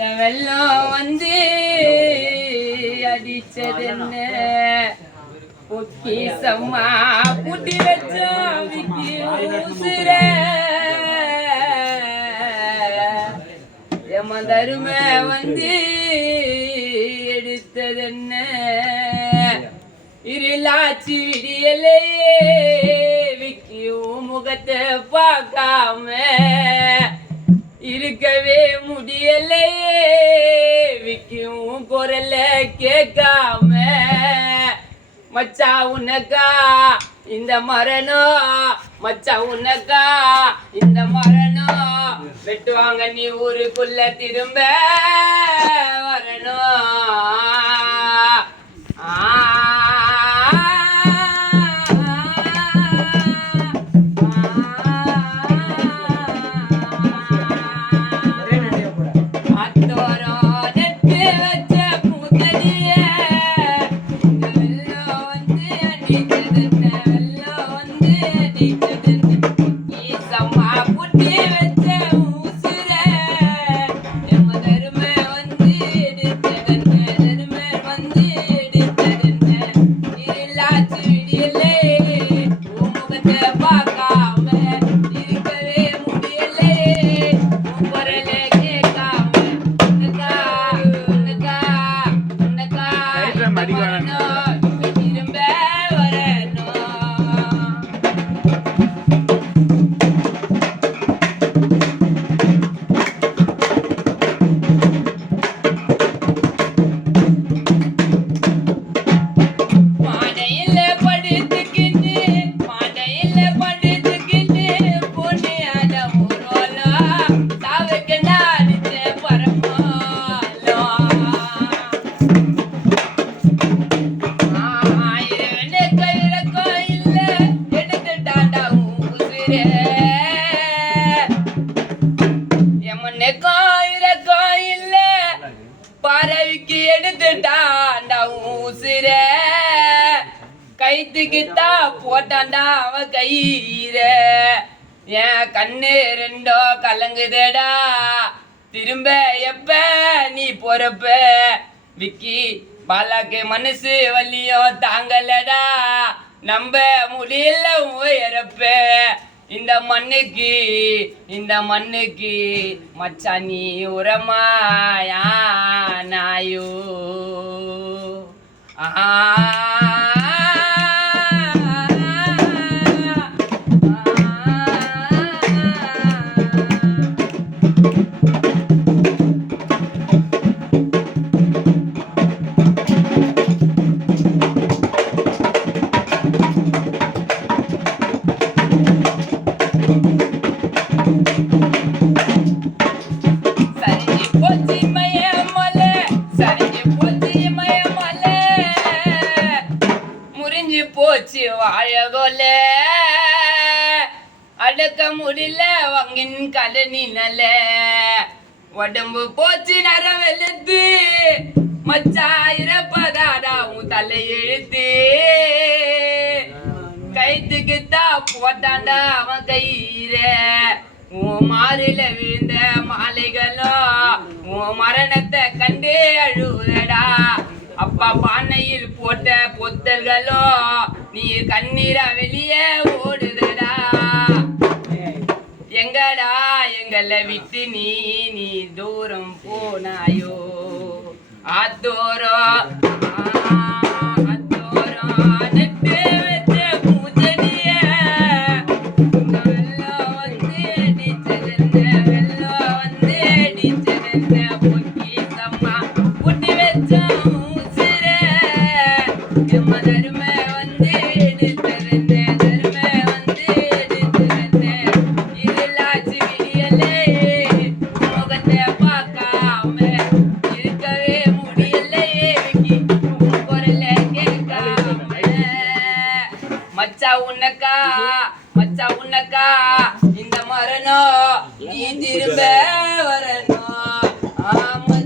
வெள்ளம் வந்து அடிச்சதென்ன பொக்கிசம்மா புட்டி வச்சோம் எமதருமை வந்து எடுத்ததென்ன இருளாச்சி விடியலையே விக்கியும் முகத்தை பார்க்காம இருக்கவே முடியலையே விக்கும் குரல கேட்காம மச்சா உனக்கா இந்த மரணம் மச்சா உனக்கா இந்த மரணம் வெட்டுவாங்க நீ ஊருக்குள்ள திரும்ப வரணும் பறவைக்கு எடுத்துட்டான்டா ஊசுற கைத்துக்குத்தா போட்டான்டா அவன் கயிற என் கண்ணு ரெண்டோ கலங்குதடா திரும்ப எப்ப நீ போறப்ப விக்கி பாலாக்கு மனசு வலியோ தாங்கலடா நம்ப முடியல உயரப்ப இந்த மண்ணுக்கு மச்சா நீ உரமாயா நாயோ போச்சு வாழகோல அடக்க முடியல வங்கின் கலனினல உடம்பு போச்சு நரம் வெளுத்து மச்சாயிரப்பதாடா உன் தலை எழுத்து கைத்துக்குத்தா போட்டாண்டா அவன் கயிற உன் மாறில விழுந்த மாலைகளும் உன் மரணத்தை கண்டே அழுதடா அப்பா பானையில் போட்ட பொத்தல்களோ நீ கண்ணீரா வெளியே ஓடுதடா எங்கடா எங்களை விட்டு நீ தூரம் போனாயோ ஆத்தோரம் நெட்டு வச்ச பூச்செடிய வெள்ளம் வந்து அடிச்சதென்ன வெள்ளம் வந்து அடிச்சதென்ன பொக்கிசம்மா புட்டி வச்சோம் மதருமை வந்து எடுத்ததென்ன தருமை வந்து எடுத்ததென்ன இருளாச்சு விடியலே முகத்தை பார்க்காம இருக்கவே முடியலையே குரல கேட்காம மச்சா உனக்கா இந்த மரணம் நீ திரும்ப வரணும்